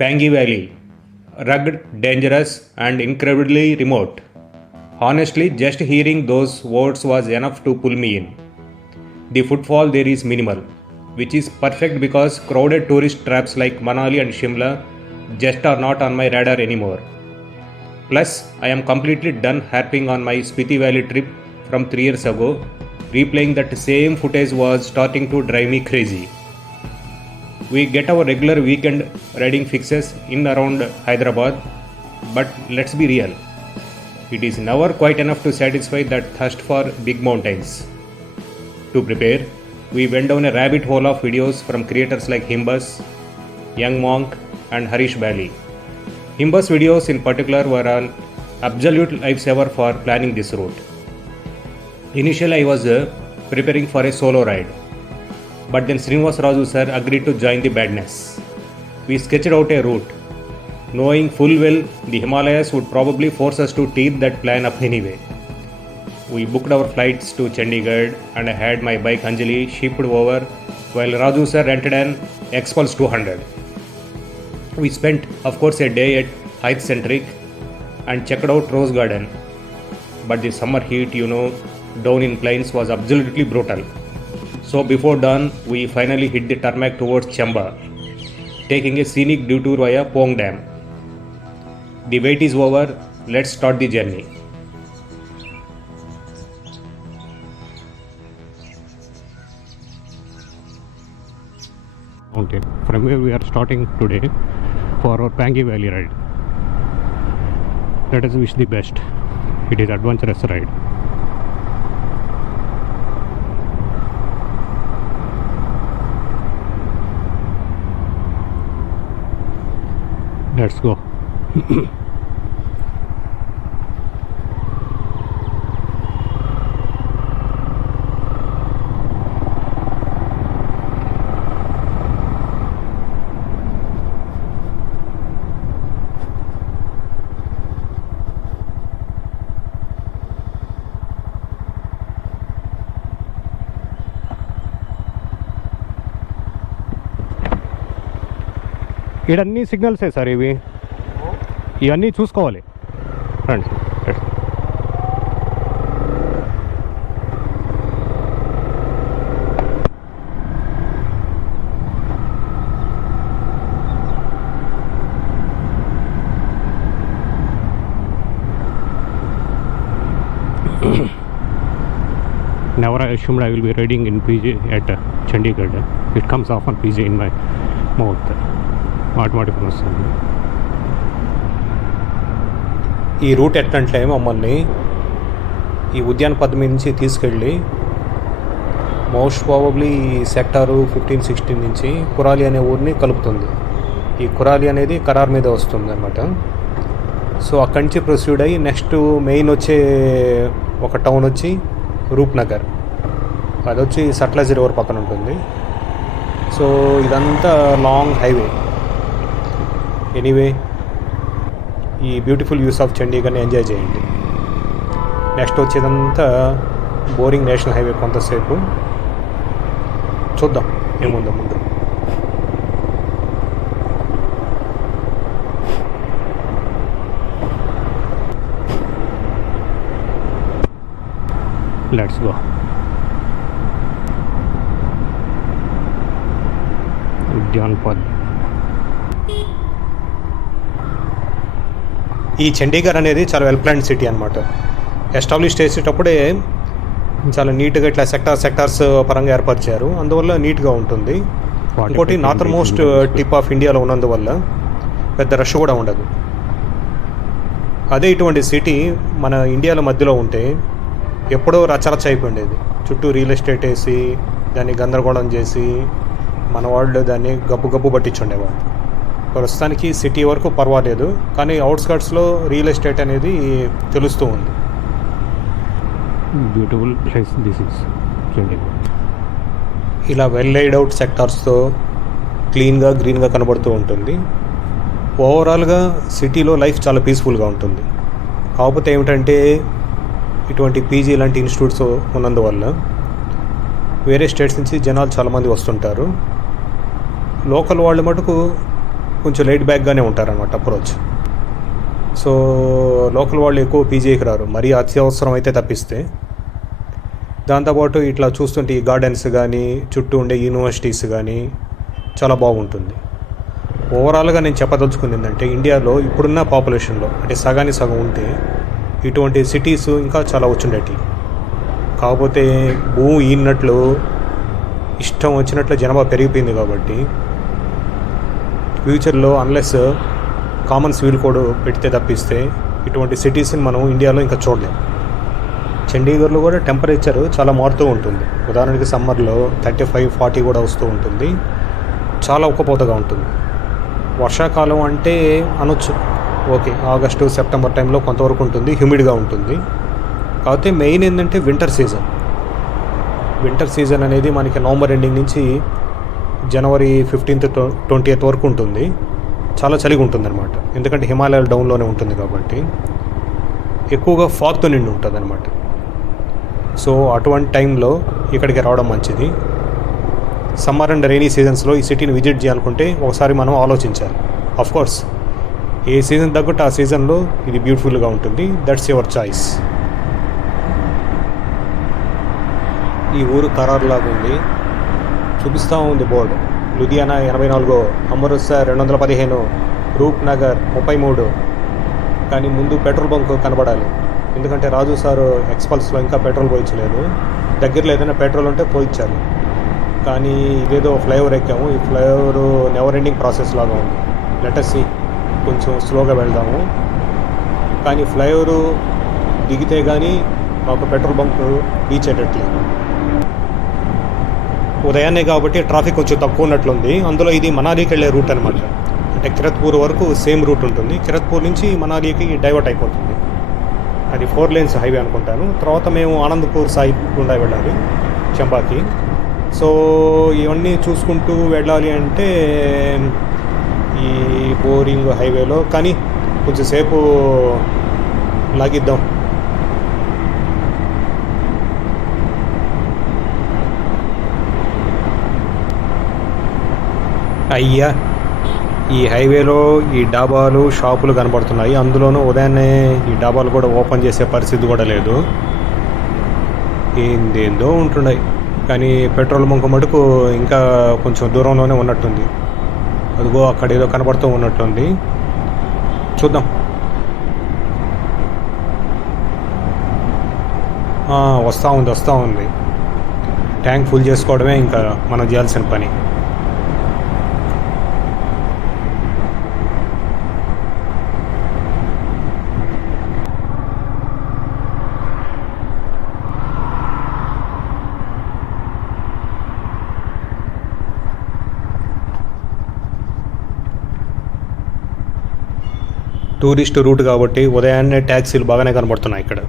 Pangi Valley, rugged, dangerous, and incredibly remote. Honestly, just hearing those words was enough to pull me in. The footfall there is minimal, which is perfect because crowded tourist traps like Manali and Shimla just are not on my radar anymore. Plus, I am completely done harping on my Spiti Valley trip from 3 years ago. Replaying that same footage was starting to drive me crazy. We get our regular weekend riding fixes in around Hyderabad, but let's be real. It is never quite enough to satisfy that thirst for big mountains. To prepare, we went down a rabbit hole of videos from creators like Himbus, Young Monk, and Harish Bali. Himbus videos in particular were an absolute lifesaver for planning this route. Initially, I was preparing for a solo ride, but then Srinivas Raju sir agreed to join the badness. We sketched out a route, knowing full well the Himalayas would probably force us to tear that plan up anyway. We booked our flights to Chandigarh and I had my bike Anjali shipped over while Raju sir rented an Xpulse 200. We spent, of course, a day at Hythe Centric and checked out Rose Garden. But the summer heat, down in plains was absolutely brutal. So before dawn, we finally hit the tarmac towards Chamba, taking a scenic detour via Pong Dam. The wait is over, let's start the journey. Okay, from where we are starting today for our Pangi Valley ride. Let us wish the best. It is adventurous ride. Let's go. ఇవన్నీ సిగ్నల్సే sir ఇవన్నీ చూసుకోవాలి రండి Never I assumed I will be riding in PJ at Chandigarh. It comes off on PJ in my mouth. ఆటోమేటిక్గా వస్తుంది. ఈ route ఎట్లంటే మమ్మల్ని ఈ ఉద్యాన పద్ధతి నుంచి తీసుకెళ్ళి మోస్ట్ ప్రాబబ్లీ సెక్టారు 15-16 నుంచి కురాలి అనే ఊరిని కలుపుతుంది. ఈ కురాలి అనేది ఖరార్ మీద వస్తుంది అన్నమాట. సో అక్కడి నుంచి ప్రొసీడ్ అయ్యి నెక్స్ట్ మెయిన్ వచ్చే ఒక టౌన్ వచ్చి రూప్నగర్, అది వచ్చి సట్లెజ్ రివర్ పక్కన ఉంటుంది. సో ఇదంతా లాంగ్ హైవే. ఎనీవే, ఈ బ్యూటిఫుల్ వ్యూస్ ఆఫ్ చండీగఢ్ని ఎంజాయ్ చేయండి. నెక్స్ట్ వచ్చేదంతా బోరింగ్ నేషనల్ హైవే. కొంతసేపు చూద్దాం ఏముందో ముందు. Let's go. ఉద్యాన్ పద్. ఈ చండీగఢ్ అనేది చాలా వెల్ ప్లాన్డ్ సిటీ అనమాట. ఎస్టాబ్లిష్ చేసేటప్పుడే చాలా నీట్గా ఇట్లా సెక్టార్స్ పరంగా ఏర్పరిచారు. అందువల్ల నీట్గా ఉంటుంది. ఇంకోటి నార్థన్ మోస్ట్ టిప్ ఆఫ్ ఇండియాలో ఉన్నందువల్ల పెద్ద రష్ కూడా ఉండదు. అదే ఇటువంటి సిటీ మన ఇండియాలో మధ్యలో ఉంటే ఎప్పుడో రచరచ అయిపోయిండేది. చుట్టూ రియల్ ఎస్టేట్ వేసి దాన్ని గందరగోళం చేసి మన వాళ్ళు దాన్ని గబ్బు పట్టించుండేవాళ్ళు. ప్రస్తుతానికి సిటీ వరకు పర్వాలేదు, కానీ అవుట్స్కట్స్లో రియల్ ఎస్టేట్ అనేది తెలుస్తూ ఉంది. Beautiful place this is Chandigarh. ఇలా వెల్ లైడ్ అవుట్ సెక్టార్స్తో క్లీన్గా గ్రీన్గా కనబడుతూ ఉంటుంది. ఓవరాల్గా సిటీలో లైఫ్ చాలా పీస్ఫుల్గా ఉంటుంది. కాకపోతే ఏమిటంటే ఇటువంటి పీజీ లాంటి ఇన్స్టిట్యూట్స్ ఉన్నందువల్ల వేరే స్టేట్స్ నుంచి జనాలు చాలామంది వస్తుంటారు. లోకల్ వాళ్ళు మటుకు కొంచెం లైట్ బ్యాక్గానే ఉంటారనమాట అప్రోచ్. సో లోకల్ వాళ్ళు ఎక్కువ పీజీకి రారు, మరీ అత్యవసరం అయితే తప్పిస్తే. దాంతోపాటు ఇట్లా చూస్తుంటే ఈ గార్డెన్స్ కానీ చుట్టూ ఉండే యూనివర్సిటీస్ కానీ చాలా బాగుంటుంది. ఓవరాల్గా నేను చెప్పదలుచుకుంది ఏంటంటే, ఇండియాలో ఇప్పుడున్న పాపులేషన్లో అంటే సగానికి సగం ఉంటే ఇటువంటి సిటీస్ ఇంకా చాలా వచ్చుండేవి. కాకపోతే భూమి ఈనట్లు ఇష్టం వచ్చినట్లు జనాభా పెరిగిపోయింది కాబట్టి ఫ్యూచర్లో అన్లెస్ కామన్ సివిల్ కోడ్ పెడితే తప్పిస్తే ఇటువంటి సిటీస్ని మనం ఇండియాలో ఇంకా చూడలేం. చండీగఢ్లో కూడా టెంపరేచర్ చాలా మారుతూ ఉంటుంది. ఉదాహరణకి సమ్మర్లో 35-40 కూడా వస్తూ ఉంటుంది. చాలా ఉక్కపోతగా ఉంటుంది. వర్షాకాలం అంటే అనొచ్చు, ఓకే, ఆగస్టు సెప్టెంబర్ టైంలో కొంతవరకు ఉంటుంది, హ్యూమిడ్గా ఉంటుంది. కాకపోతే మెయిన్ ఏంటంటే వింటర్ సీజన్ అనేది మనకి నవంబర్ ఎండింగ్ నుంచి జనవరి 15-20 వరకు ఉంటుంది. చాలా చలిగా ఉంటుంది అనమాట, ఎందుకంటే హిమాలయాల డౌన్లోనే ఉంటుంది కాబట్టి ఎక్కువగా ఫాగ్తో నిండి ఉంటుంది అనమాట. సో అటువంటి టైంలో ఇక్కడికి రావడం మంచిది. సమ్మర్ అండ్ రైనీ సీజన్స్లో ఈ సిటీని విజిట్ చేయాలనుకుంటే ఒకసారి మనం ఆలోచించాలి. ఆఫ్కోర్స్ ఏ సీజన్ తగ్గట్టు ఆ సీజన్లో ఇది బ్యూటిఫుల్గా ఉంటుంది. That's your choice. ఈ ఊరు కరారులాగా ఉంది, చూపిస్తూ ఉంది బోర్డు. లుధియానా 84, అమృత్సర్ 215, రూప్నగర్ 33. కానీ ముందు పెట్రోల్ బంక్ కనబడాలి, ఎందుకంటే రాజు సారు ఎక్స్పల్స్లో ఇంకా పెట్రోల్ పోయించలేదు. దగ్గరలో ఏదైనా పెట్రోల్ ఉంటే పోయించాలి. కానీ ఇదేదో ఫ్లైఓవర్ ఎక్కాము, ఈ ఫ్లైఓవర్ నెవర్ ఎండింగ్ ప్రాసెస్ లాగా ఉంది. లెటస్ సీ, కొంచెం స్లోగా వెళ్దాము. కానీ ఫ్లైఓవర్ దిగితే కానీ మాకు పెట్రోల్ బంక్ రీచ్ అయ్యేటట్లేదు. ఉదయాన్నే కాబట్టి ట్రాఫిక్ కొంచెం తక్కువ ఉన్నట్లుంది. అందులో ఇది మనాలికి వెళ్ళే రూట్ అనమాట. అంటే కిరత్పూర్ వరకు సేమ్ రూట్ ఉంటుంది, కిరత్పూర్ నుంచి మనాలికి డైవర్ట్ అయిపోతుంది. అది 4 lanes హైవే అనుకుంటాను. తర్వాత మేము ఆనందపూర్ సాయి గుండా వెళ్ళాలి, చంబాకి. సో ఇవన్నీ చూసుకుంటూ వెళ్ళాలి అంటే ఈ బోరింగ్ హైవేలో కానీ కొంచెంసేపు లాగిద్దాం. అయ్యా, ఈ హైవేలో ఈ డాబాలు షాపులు కనబడుతున్నాయి. అందులోనూ ఉదయాన్నే ఈ డాబాలు కూడా ఓపెన్ చేసే పరిస్థితి కూడా లేదు. ఏందేందో ఉంటున్నాయి. కానీ పెట్రోల్ బంక్ మటుకు ఇంకా కొంచెం దూరంలోనే ఉన్నట్టుంది. అదిగో అక్కడ ఏదో కనబడుతూ ఉన్నట్టుంది, చూద్దాం. వస్తూ ఉంది. ట్యాంక్ ఫుల్ చేసుకోవడమే ఇంకా మనం చేయాల్సిన పని. టూరిస్ట్ రూట్ కాబట్టి ఉదయాన్నే ట్యాక్సీలు బాగానే కనబడుతున్నాయి ఇక్కడ.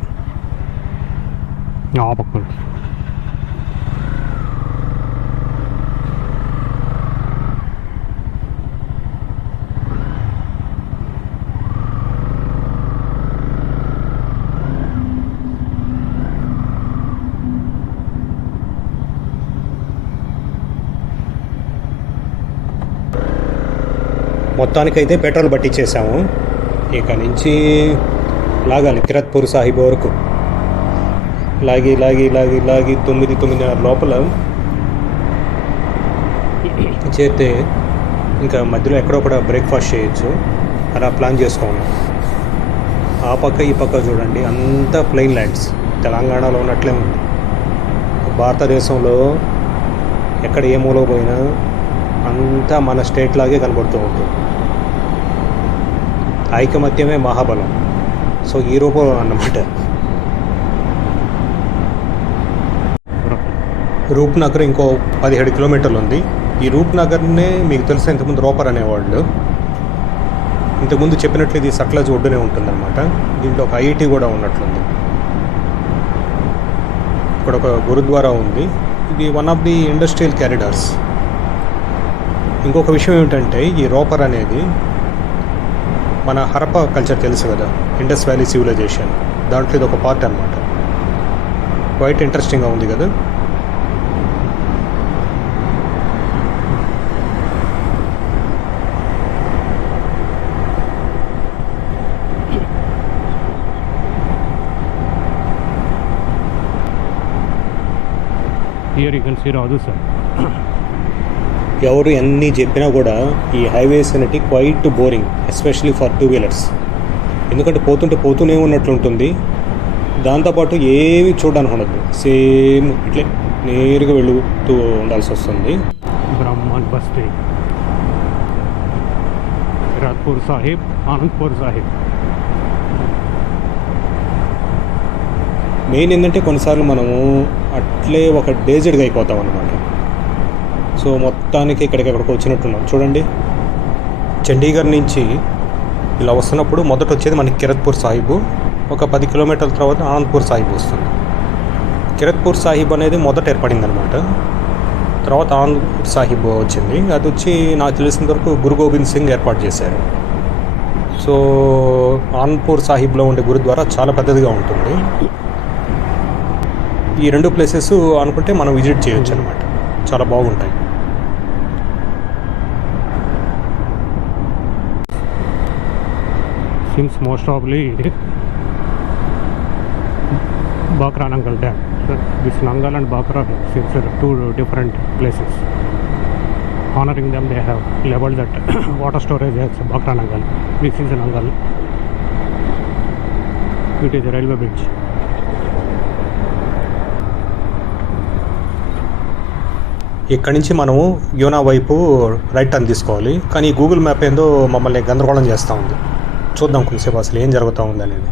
మొత్తానికైతే పెట్రోల్ పట్టించేసాము. ఇక నుంచి లాగాలి కిరత్పూర్ సాహిబ్ వరకు. లాగి 9-9:30 లోపల చేస్తే ఇంకా మధ్యలో ఎక్కడో కూడా బ్రేక్ఫాస్ట్ చేయొచ్చు. అలా ప్లాన్ చేసుకోండి. ఆ పక్క ఈ పక్క చూడండి, అంతా ప్లెయిన్ ల్యాండ్స్. తెలంగాణలో ఉన్నట్లే ఉంది. భారతదేశంలో ఎక్కడ ఏ మూల పోయినా అంతా మన స్టేట్ లాగే కనబడుతూ ఉంటుంది. ఐకమత్యమే మహాబలం. సో ఈ రూపం అన్నమాట. రూప్నగర్ ఇంకో 17 కిలోమీటర్లు ఉంది. ఈ రూప్నగర్నే మీకు తెలుసా, ఇంతకుముందు రోపర్ అనేవాళ్ళు. ఇంతకుముందు చెప్పినట్లు ఇది సట్లజ్ ఒడ్డునే ఉంటుందన్నమాట. దీంట్లో ఒక ఐఐటి కూడా ఉన్నట్లుంది. ఇక్కడ ఒక గురుద్వారా ఉంది. ఇది one of the industrial corridors. ఇంకొక విషయం ఏమిటంటే, ఈ రోపర్ అనేది మన హరప్పా కల్చర్ తెలుసు కదా, ఇండస్ వ్యాలీ సివిలైజేషన్, దాంట్లో ఇది ఒక పార్ట్ అనమాట. క్వైట్ ఇంట్రెస్టింగ్గా ఉంది కదా. Here you can see Radhu sir. ఎవరు ఎన్ని చెప్పినా కూడా ఈ హైవేస్ అనేటి quite boring, especially for two wheelers. ఎందుకంటే పోతూనే ఉన్నట్లు ఉంటుంది. దాంతోపాటు ఏమి చూడడానికి ఉండదు, సేమ్ ఇట్లే నేరుగా వెళుతూ ఉండాల్సి వస్తుంది. బ్రహ్మన్ బస్తీ, రాజ్పూర్ సాహిబ్, ఆనంద్పూర్ సాహిబ్. మెయిన్ ఏంటంటే కొన్నిసార్లు మనము అట్లే ఒక డేజెడ్గా అయిపోతాం అన్నమాట. సో మొత్తానికి ఎక్కడికక్కడికి వచ్చినట్టున్నాం. చూడండి, చండీగఢ్ నుంచి ఇలా వస్తున్నప్పుడు మొదట వచ్చేది మనకి కిరత్పూర్ సాహిబ్, ఒక 10 కిలోమీటర్ల తర్వాత ఆనంద్పూర్ సాహిబ్ వస్తుంది. కిరత్పూర్ సాహిబ్ అనేది మొదట ఏర్పడింది అనమాట, తర్వాత ఆనంద్పూర్ సాహిబ్ వచ్చింది. అది వచ్చి నాకు తెలిసినంత వరకు గురు గోబింద్ సింగ్ ఏర్పాటు చేశారు. సో ఆనంద్పూర్ సాహిబ్లో ఉండే గురుద్వారా చాలా పెద్దదిగా ఉంటుంది. ఈ రెండు ప్లేసెస్ అనుకుంటే మనం విజిట్ చేయొచ్చు అనమాట, చాలా బాగుంటాయి. Seems most probably Bakra Nangal Dam. So this Nangal and Bakra seems are two different places. Honoring them, they have leveled that water storage as Bakra Nangal. This is Nangal. It is a railway bridge. ఇక్కడి నుంచి మనము యోనా వైపు right turn తీసుకోవాలి. కానీ Google map ఏందో మమ్మల్ని గందరగోళం చేస్తూ ఉంది. చూద్దాం కొంచెంసేపు అసలు ఏం జరుగుతూ ఉంది అనేది.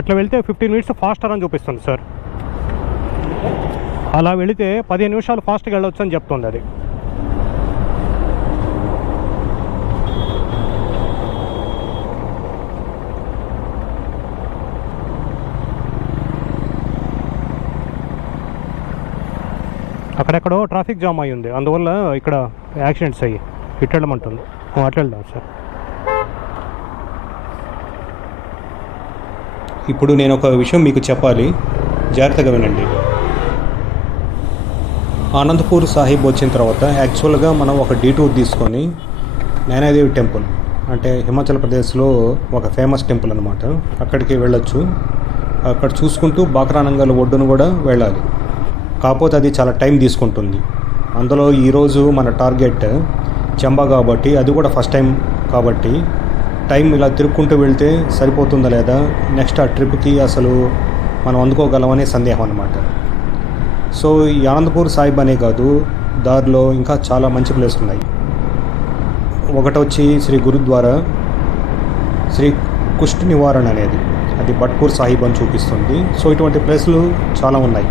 అట్లా వెళ్తే 15 minutes ఫాస్టర్ అని చూపిస్తుంది సార్. అలా వెళితే 15 నిమిషాలు ఫాస్ట్గా వెళ్ళొచ్చు అని చెప్తుంది అది. అక్కడెక్కడో ట్రాఫిక్ జామ్ అయ్యి ఉంది, అందువల్ల ఇక్కడ యాక్సిడెంట్స్ అయ్యి ఇటు వెళ్ళమంటుంది. అట్లా వెళ్దాం సార్. ఇప్పుడు నేను ఒక విషయం మీకు చెప్పాలి, జాగ్రత్తగా వినండి. ఆనంద్పూర్ సాహిబ్ వచ్చిన తర్వాత యాక్చువల్గా మనం ఒక డీటూర్ తీసుకొని నైనాదేవి టెంపుల్, అంటే హిమాచల్ ప్రదేశ్లో ఒక ఫేమస్ టెంపుల్ అనమాట, అక్కడికి వెళ్ళొచ్చు. అక్కడ చూసుకుంటూ బాక్రానంగల్ ఒడ్డును కూడా వెళ్ళాలి. కాకపోతే అది చాలా టైం తీసుకుంటుంది. అందులో ఈరోజు మన టార్గెట్ చంబా కాబట్టి, అది కూడా ఫస్ట్ టైం కాబట్టి టైం ఇలా తిరుక్కుంటూ వెళ్తే సరిపోతుందా లేదా, నెక్స్ట్ ఆ ట్రిప్కి అసలు మనం అందుకోగలమనే సందేహం అన్నమాట. సో ఈ ఆనందపూర్ సాహిబ్ అనే కాదు, దారిలో ఇంకా చాలా మంచి ప్లేస్లు ఉన్నాయి. ఒకటి వచ్చి శ్రీ గురుద్వారా శ్రీ కుష్ఠ నివారణ అనేది, అది బట్పూర్ సాహిబ్ అని చూపిస్తుంది. సో ఇటువంటి ప్లేస్లు చాలా ఉన్నాయి.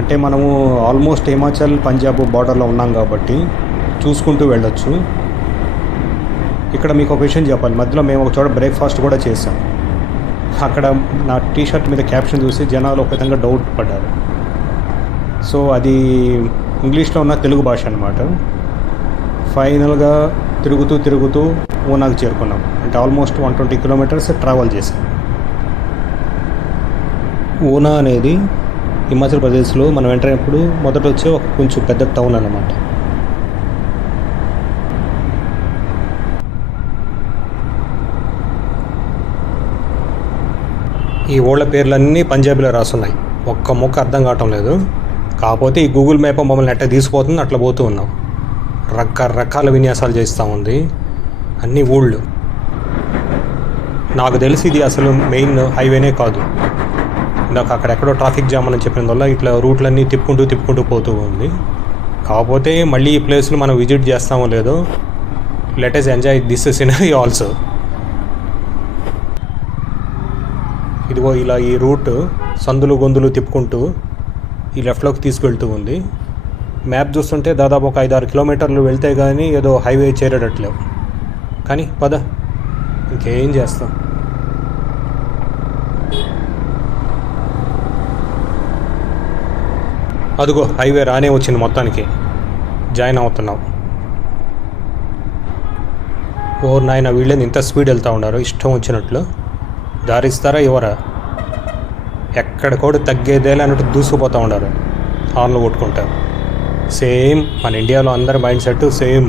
అంటే మనము ఆల్మోస్ట్ హిమాచల్ పంజాబ్ బార్డర్లో ఉన్నాం కాబట్టి చూసుకుంటూ వెళ్ళొచ్చు. ఇక్కడ మీకు ఒక విషయం చెప్పాలి, మధ్యలో మేము ఒక చోట బ్రేక్ఫాస్ట్ కూడా చేసాం. అక్కడ నా టీషర్ట్ మీద క్యాప్షన్ చూసి జనాలు ఒక విధంగా డౌట్ పడ్డారు. సో అది ఇంగ్లీష్లో ఉన్న తెలుగు భాష అనమాట. ఫైనల్గా తిరుగుతూ ఊనాకు చేరుకున్నాం. అంటే ఆల్మోస్ట్ 120 కిలోమీటర్స్ ట్రావెల్ చేసాం. ఊనా అనేది హిమాచల్ ప్రదేశ్లో మనం ఎంటర్ అయినప్పుడు మొదట వచ్చే ఒక కొంచెం పెద్ద టౌన్ అన్నమాట. ఈ ఊళ్ళ పేర్లన్నీ పంజాబీలో రాసున్నాయి, ఒక్క ముక్క అర్థం కావటం లేదు. కాకపోతే ఈ గూగుల్ మ్యాప్ మమ్మల్ని ఎట్లా తీసుకుపోతుంది, అట్లా పోతూ ఉన్నాం. రకరకాల విన్యాసాలు చేస్తూ ఉంది, అన్ని ఊళ్ళు. నాకు తెలిసి ఇది అసలు మెయిన్ హైవేనే కాదు. నాకు అక్కడెక్కడో ట్రాఫిక్ జామ్ అని చెప్పినందువల్ల ఇట్లా రూట్లన్నీ తిప్పుకుంటూ పోతూ ఉంది. కాకపోతే మళ్ళీ ఈ ప్లేస్లు మనం విజిట్ చేస్తామో లేదో, let us enjoy this scenery also. ఇదిగో ఇలా ఈ రూట్ సందులు గొంతులు తిప్పుకుంటూ ఈ లెఫ్ట్లోకి తీసుకెళ్తూ ఉంది. మ్యాప్ చూస్తుంటే దాదాపు ఒక 5-6 కిలోమీటర్లు వెళ్తే కానీ ఏదో హైవే చేరేటట్లేవు. కానీ పద, ఇంకేం చేస్తాం. అదిగో హైవే రానే వచ్చింది, మొత్తానికి జాయిన్ అవుతున్నావు. ఓ నాయన, వీళ్ళని ఇంత స్పీడ్ వెళ్తూ ఉన్నారు ఇష్టం వచ్చినట్లు. దారిస్తారా ఇవ్వరా, ఎక్కడికోడు తగ్గేదేలే అన్నట్టు దూసుకుపోతూ ఉన్నారు హార్న్లు కొట్టుకుంటారు. సేమ్ మన ఇండియాలో అందరి మైండ్ సెట్ సేమ్.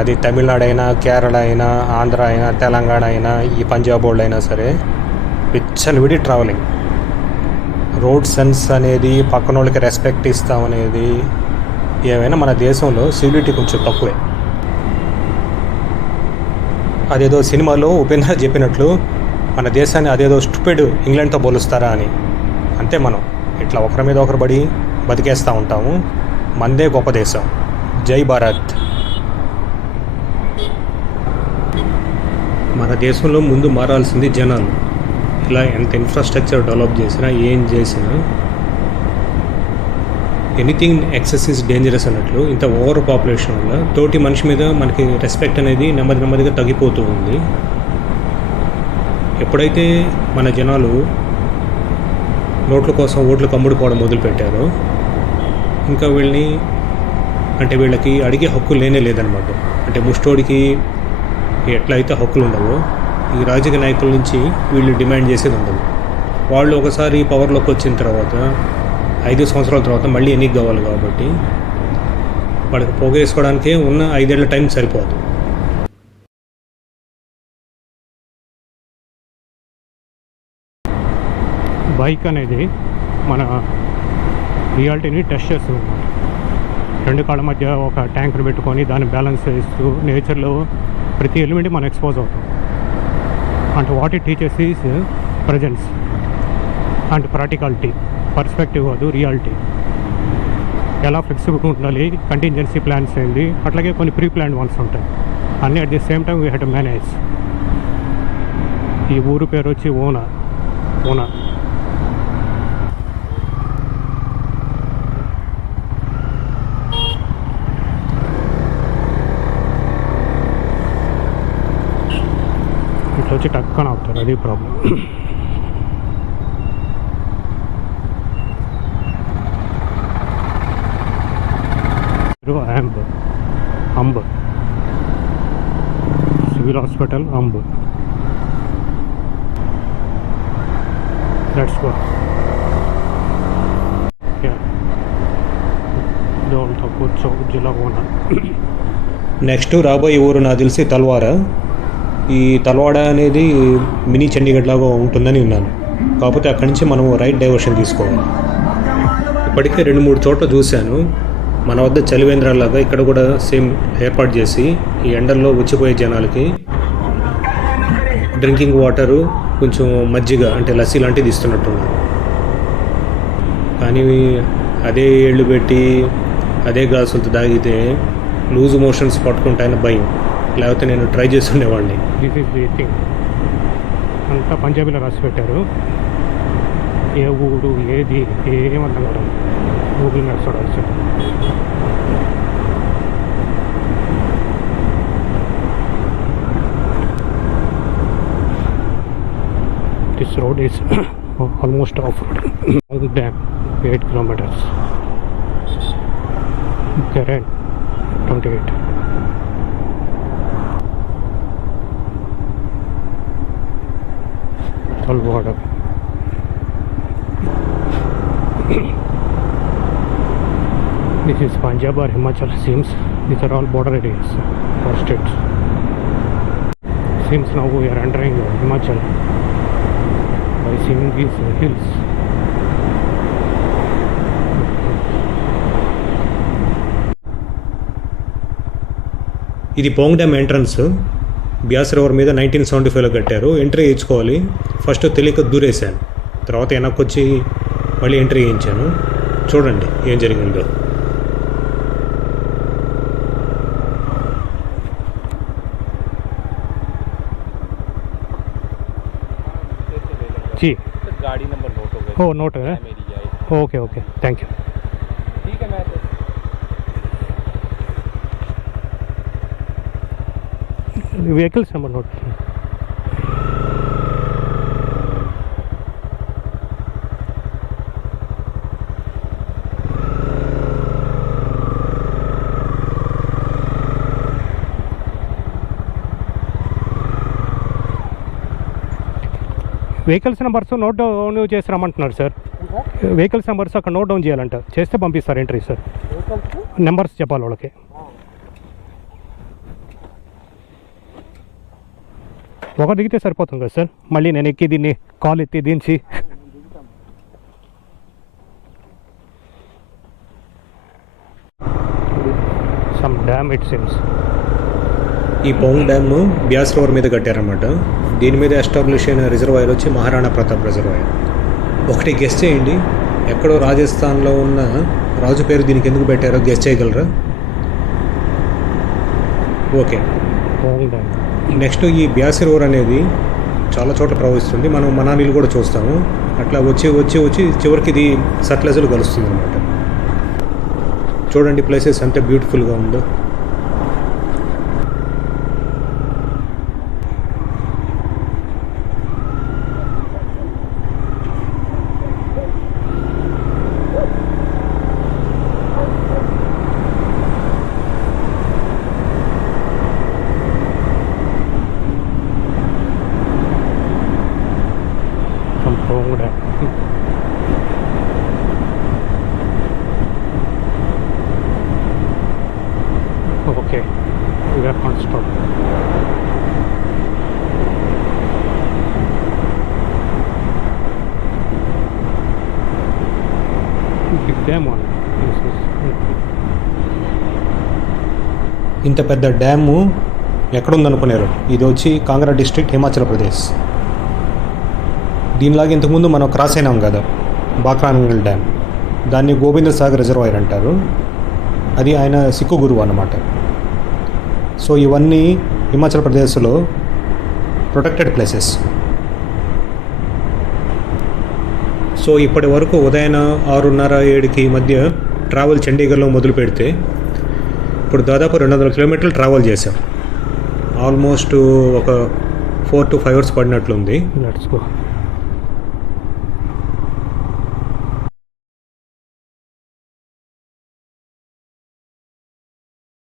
అది తమిళనాడు అయినా, కేరళ అయినా, ఆంధ్ర అయినా, తెలంగాణ అయినా, ఈ పంజాబ్ వాళ్ళు అయినా సరే విచ్చలవిడి ట్రావెలింగ్. రోడ్ సెన్స్ అనేది, పక్కన వాళ్ళకి రెస్పెక్ట్ ఇస్తామనేది, ఏమైనా మన దేశంలో సివిలిటీ కొంచెం తక్కువే. అదేదో సినిమాలో ఉపేంద్ర చెప్పినట్లు మన దేశాన్ని అదేదో స్టూపిడ్ ఇంగ్లాండ్తో పోలుస్తారా అని. అంతే, మనం ఇట్లా ఒకరి మీద ఒకరు పడి బతికేస్తూ ఉంటాము. మందే గొప్ప దేశం. జై భారత్. మన దేశంలో ముందు మారాల్సింది జనాలు. ఇలా ఎంత ఇన్ఫ్రాస్ట్రక్చర్ డెవలప్ చేసినా, ఏం చేసినా, ఎనీథింగ్ ఎక్సెస్ ఇస్ డేంజరస్ అన్నట్లు ఇంత ఓవర్ పాపులేషన్ వల్ల తోటి మనిషి మీద మనకి రెస్పెక్ట్ అనేది నెమ్మదిగా తగ్గిపోతూ ఉంది. ఎప్పుడైతే మన జనాలు నోట్ల కోసం ఓట్లు కమ్ముడుపోవడం మొదలుపెట్టారో, ఇంకా వీళ్ళకి అడిగే హక్కు లేదనమాట. అంటే ముష్టోడికి ఎట్లయితే హక్కులు ఉండవో, ఈ రాజకీయ నాయకుల నుంచి వీళ్ళు డిమాండ్ చేసేది ఉండదు. వాళ్ళు ఒకసారి పవర్లోకి వచ్చిన తర్వాత 5 సంవత్సరాల తర్వాత మళ్ళీ ఎన్నిక కావాలి కాబట్టి వాళ్ళకి పోగేసుకోవడానికే ఉన్న 5 ఏళ్ల టైం సరిపోదు. బైక్ అనేది మన రియాలిటీని టెస్ట్ చేస్తుంది అన్నమాట. 2 కాళ్ళ మధ్య ఒక ట్యాంక్ని పెట్టుకొని దాన్ని బ్యాలెన్స్ చేస్తూ నేచర్లో ప్రతి ఎలిమెంట్ మనం ఎక్స్పోజ్ అవుతాం. అంటే what it teaches is presence and practicality. Perspective కాదు, రియాలిటీ. ఎలా ఫ్లెక్సిబుల్గా ఉండాలి, కంటింజెన్సీ ప్లాన్స్ ఏంటి, అట్లాగే కొన్ని ప్రీ ప్లాన్డ్ వన్స్ ఉంటాయి. అన్నీ at the same time we have to manage. ఈ ఊరు పేరు వచ్చి ఓనా. ఇట్లా వచ్చి టక్కన అవుతారు, అది problem. Amb civil hospital, Amb. Let's go. Daulatpur Chowk, జిల్లా ఓనా. నెక్స్ట్ రాబోయే ఊరు నాకు తెలిసి తల్వార. ఈ తల్వాడ అనేది మినీ చండీగఢ్ లాగా ఉంటుందని విన్నాను. కాకపోతే అక్కడి నుంచి మనం రైట్ డైవర్షన్ తీసుకోవాలి. ఇప్పటికే 2-3 చోట్ల చూశాను. మన వద్ద చలివేంద్రాలాగా ఇక్కడ కూడా సేమ్ ఏర్పాటు చేసి ఈ ఎండల్లో వచ్చిపోయే జనాలకి డ్రింకింగ్ వాటరు, కొంచెం మజ్జిగ అంటే లస్సీ లాంటిది ఇస్తున్నట్టున్నారు. కానీ అదే ఏళ్ళు పెట్టి అదే గ్లాసులతో తాగితే లూజ్ మోషన్స్ పట్టుకుంటాయని భయం. లేకపోతే నేను ట్రై చేసి ఉండేవాడిని. This is the thing. అంతా పంజాబీలో రాసి పెట్టారు. ఏ ఊరు ఏది ఏమన్నా కూడా గూగుల్ మ్యాప్స్ చూడాల్సి. This road is almost of road. Dam 8 kilometers. Karen 28. Talwada. This is Punjab or Himachal. Seems these are all border areas or states. Seems now we are entering Himachal by seeing these hills. ఇది Pong dam entrance. బ్యాస్ river మీద 1975లో కట్టారు. Entry ఇచ్చుకోవాలి. First తెలియక దూరేశాను, తర్వాత వెనక్కి వచ్చి మళ్ళీ entry చేయించాను. చూడండి ఏం జరిగిందో. जी गाड़ी नंबर नोट हो गया। हो नोट है। मेरी जाए। Okay okay, thank you. ठीक है, मैं vehicles number note. Vehicles numbers note down చేసి రమ్మంటున్నారు సార్. వెహికల్స్ నెంబర్స్ అక్కడ నోట్ డౌన్ చేయాలంట. చేస్తే పంపిస్తారు ఎంట్రీ సార్. నెంబర్స్ చెప్పాలి వాళ్ళకి. ఒక దిగితే సరిపోతుంది కదా సార్, మళ్ళీ నేను ఎక్కి దీన్ని కాల్ ఎత్తి దించి. Some dam it seems. ఈ పౌంగ్ డ్యామ్ను బ్యాస్ రివర్ మీద కట్టారన్నమాట. దీని మీద ఎస్టాబ్లిష్ అయిన రిజర్వాయర్ వచ్చి మహారాణా ప్రతాప్ రిజర్వాయర్. ఒకటి గెస్ చేయండి, ఎక్కడో రాజస్థాన్లో ఉన్న రాజు పేరు దీనికి ఎందుకు పెట్టారో గెస్ చేయగలరా? Okay, పౌంగ్ dam. నెక్స్ట్ ఈ బ్యాస్ రివర్ అనేది చాలా చోట్ల ప్రవహిస్తుంది. మనం మనాలీలో కూడా చూస్తాము. అట్లా వచ్చి వచ్చి వచ్చి చివరికి ఇది సట్లెజ్లో కలుస్తుంది అనమాట. చూడండి ప్లేసెస్ ఎంత బ్యూటిఫుల్గా ఉందో. Some pong dam. Okay, we are on stop. Big dam one. This is. ఇంత పెద్ద డ్యాము ఎక్కడుందనుకున్నారు? ఇది వచ్చి కాంగ్రా డిస్ట్రిక్ట్, హిమాచల్ ప్రదేశ్. దీనిలాగా ఇంతకుముందు మనం క్రాస్ అయినాం కదా బాక్రానంగల్ డ్యామ్, దాన్ని గోవింద సాగర్ రిజర్వాయర్ అంటారు. అది ఆయన సిక్కు గురువు అన్నమాట. సో ఇవన్నీ హిమాచల్ ప్రదేశ్లో ప్రొటెక్టెడ్ ప్లేసెస్. సో ఇప్పటి వరకు ఉదయం 6:30-7కి మధ్య ట్రావెల్ చండీగఢ్లో మొదలు పెడితే ఇప్పుడు దాదాపు 200 కిలోమీటర్లు ట్రావెల్ చేశాం. ఆల్మోస్ట్ ఒక 4 to 5 hours పడినట్లుంది. Let's go.